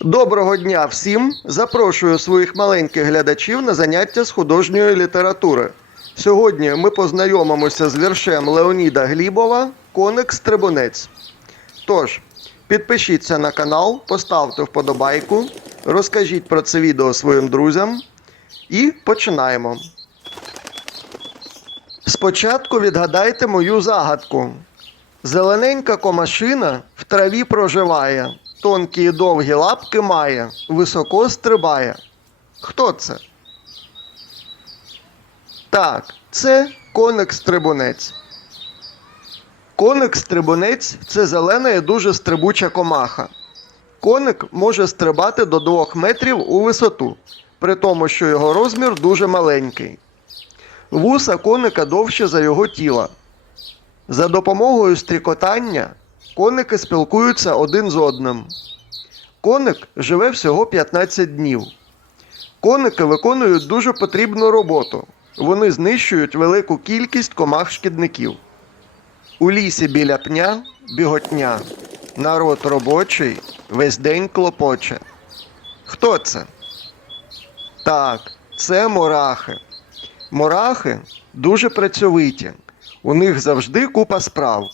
Доброго дня всім! Запрошую своїх маленьких глядачів на заняття з художньої літератури. Сьогодні ми познайомимося з віршем Леоніда Глібова Коник Стрибунець. Тож, підпишіться на канал, поставте вподобайку, розкажіть про це відео своїм друзям і починаємо. Спочатку відгадайте мою загадку. Зелененька комашина в траві проживає, тонкі і довгі лапки має, високо стрибає. Хто це? Так, це коник стрибунець. Коник стрибунець це зелена і дуже стрибуча комаха. Коник може стрибати до 2 метрів у висоту, при тому, що його розмір дуже маленький. Вуса коника довше за його тіло. За допомогою стрікотання коники спілкуються один з одним. Коник живе всього 15 днів. Коники виконують дуже потрібну роботу. Вони знищують велику кількість комах-шкідників. У лісі біля пня біготня. Народ робочий весь день клопоче. Хто це? Так, це мурахи. Мурахи дуже працьовиті. У них завжди купа справ.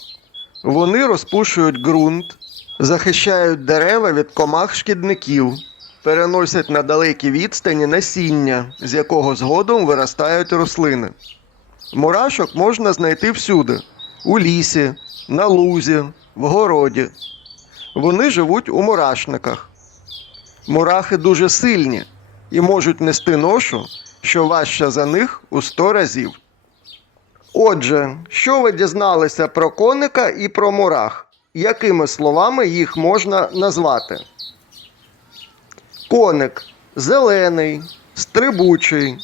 Вони розпушують ґрунт, захищають дерева від комах шкідників, переносять на далекі відстані насіння, з якого згодом виростають рослини. Мурашок можна знайти всюди: у лісі, на лузі, в городі. Вони живуть у мурашниках. Мурахи дуже сильні і можуть нести ношу, що важча за них у 100 разів. Отже, що ви дізналися про коника і про мурах? Якими словами їх можна назвати? Коник зелений, стрибучий,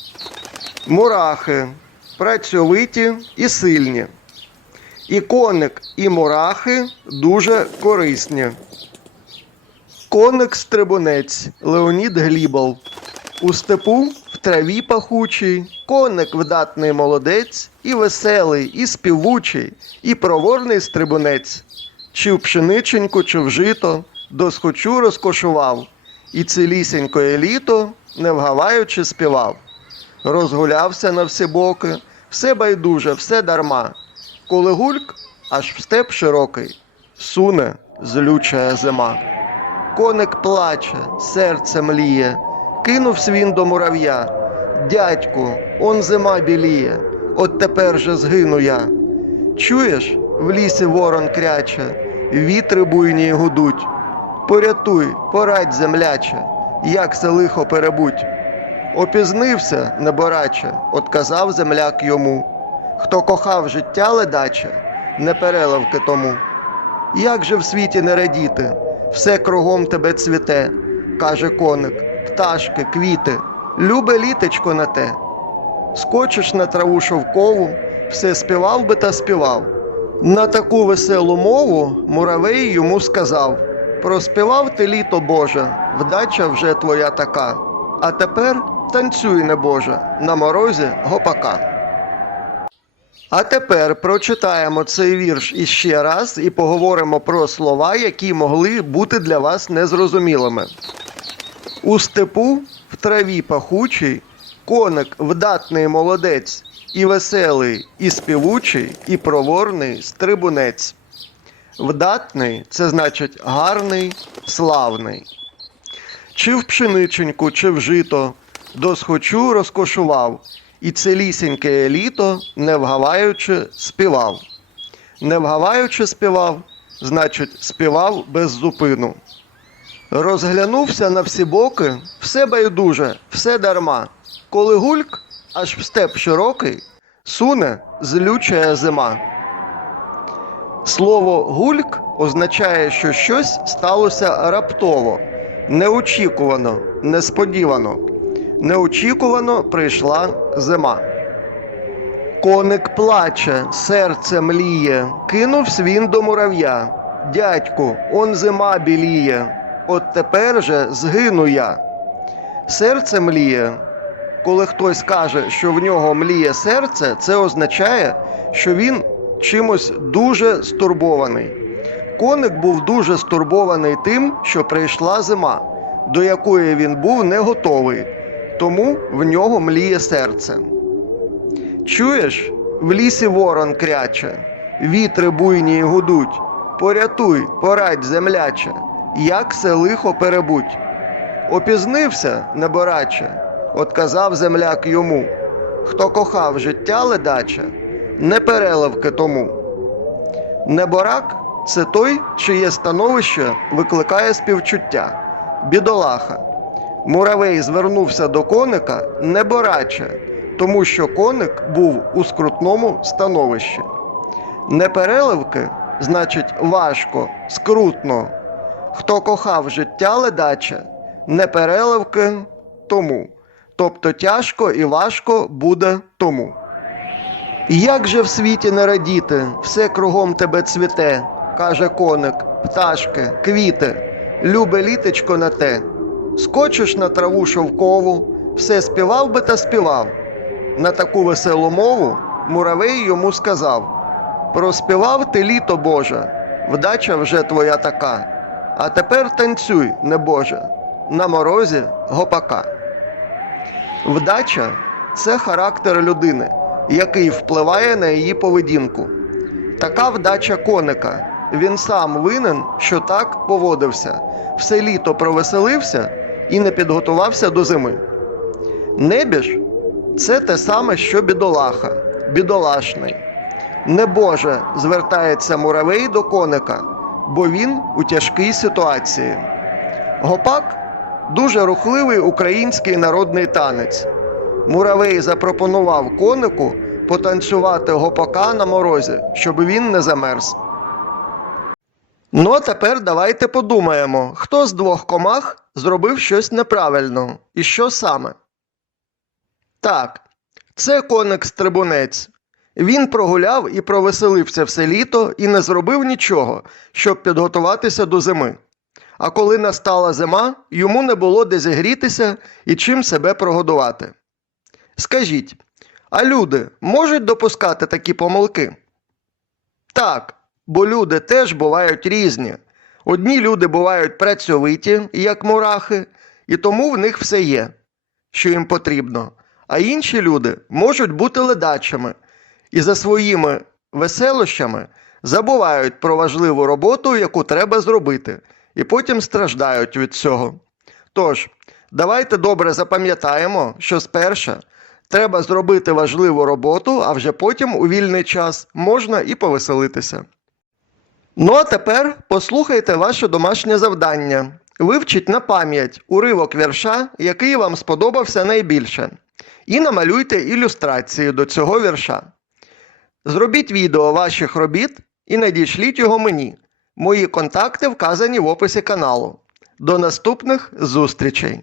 мурахи працьовиті і сильні. І коник, і мурахи дуже корисні. Коник стрибунець Леонід Глібов. У степу траві пахучий, коник вдатний молодець, і веселий, і співучий, і проворний стрибунець. Чи в пшениченьку, чи в жито, досхочу розкошував, і цілісінькое літо, не вгаваючи, співав. Розгулявся на всі боки, все байдуже, все дарма. Коли гульк, аж в степ широкий, суне злючая зима. Коник плаче, серце мліє, кинувсь він до мурав'я. Дядьку, он зима біліє, от тепер же згину я. Чуєш, в лісі ворон кряче, вітри буйні гудуть. Порятуй, порадь, земляче, як це лихо перебуть. Опізнився, небораче, отказав земляк йому. Хто кохав життя ледаче, не переливки тому. Як же в світі не радіти, все кругом тебе цвіте, каже коник, пташки, квіти, любе літечко на те. Скочиш на траву шовкову, все співав би та співав. На таку веселу мову муравей йому сказав: Проспівав ти літо Боже, вдача вже твоя така. А тепер танцюй, небоже, на морозі гопака. А тепер прочитаємо цей вірш іще раз і поговоримо про слова, які могли бути для вас незрозумілими. У степу в траві пахучий, коник вдатний молодець, і веселий, і співучий, і проворний стрибунець. Вдатний це значить гарний, славний. Чи в пшениченьку, чи в жито, досхочу розкошував, і целісіньке літо, не вгаваючи, співав. Не вгаваючи співав, значить, співав без зупину. Розглянувся на всі боки, все байдуже, все дарма. Коли гульк, аж в степ широкий, суне злючая зима. Слово гульк означає, що щось сталося раптово, неочікувано, несподівано. Неочікувано прийшла зима. Коник плаче, серце мліє, кинувсь він до мурав'я. Дядьку, он зима біліє, от тепер же згину я. Серце мліє. Коли хтось каже, що в нього мліє серце, це означає, що він чимось дуже стурбований. Коник був дуже стурбований тим, що прийшла зима. до якої він був не готовий, тому в нього мліє серце. Чуєш, в лісі ворон кряче, вітри буйні гудуть. Порятуй, порадь, земляче, як се лихо перебудь. Опізнився, небораче, отказав земляк йому. Хто кохав життя ледаче, не переливки тому. Неборак це той, чиє становище викликає співчуття, бідолаха. Муравей звернувся до коника небораче, тому що коник був у скрутному становищі. Непереливки значить важко, скрутно. Хто кохав життя ледаче, непереливки тому. Тобто тяжко і важко буде тому. Як же в світі не радіти, все кругом тебе цвіте, каже коник, пташки, квіти, любе літечко на те. Скочиш на траву шовкову, все співав би та співав. На таку веселу мову муравей йому сказав: Проспівав ти літо Боже, вдача вже твоя така. А тепер танцюй, небоже, на морозі гопака. Вдача це характер людини, який впливає на її поведінку. Така вдача коника. Він сам винен, що так поводився, все літо провеселився і не підготувався до зими. Небіж це те саме, що бідолаха, бідолашний. Небоже, звертається муравей до коника, бо він у тяжкій ситуації. Гопак дуже рухливий український народний танець. Муравей запропонував конику потанцювати гопака на морозі, щоб він не замерз. Ну, а тепер давайте подумаємо, хто з двох комах зробив щось неправильно і що саме. Так, це коник стрибунець. Він прогуляв і провеселився все літо і не зробив нічого, щоб підготуватися до зими. А коли настала зима, йому не було де зігрітися і чим себе прогодувати. Скажіть, а люди можуть допускати такі помилки? Так, бо люди теж бувають різні. Одні люди бувають працьовиті, як мурахи, і тому в них все є, що їм потрібно. А інші люди можуть бути ледачими і за своїми веселощами забувають про важливу роботу, яку треба зробити, і потім страждають від цього. Тож, давайте добре запам'ятаємо, що сперша треба зробити важливу роботу, а вже потім у вільний час можна і повеселитися. Ну а тепер послухайте ваше домашнє завдання. Вивчіть на пам'ять уривок вірша, який вам сподобався найбільше, і намалюйте ілюстрації до цього вірша. Зробіть відео ваших робіт і надішліть його мені. Мої контакти вказані в описі каналу. До наступних зустрічей!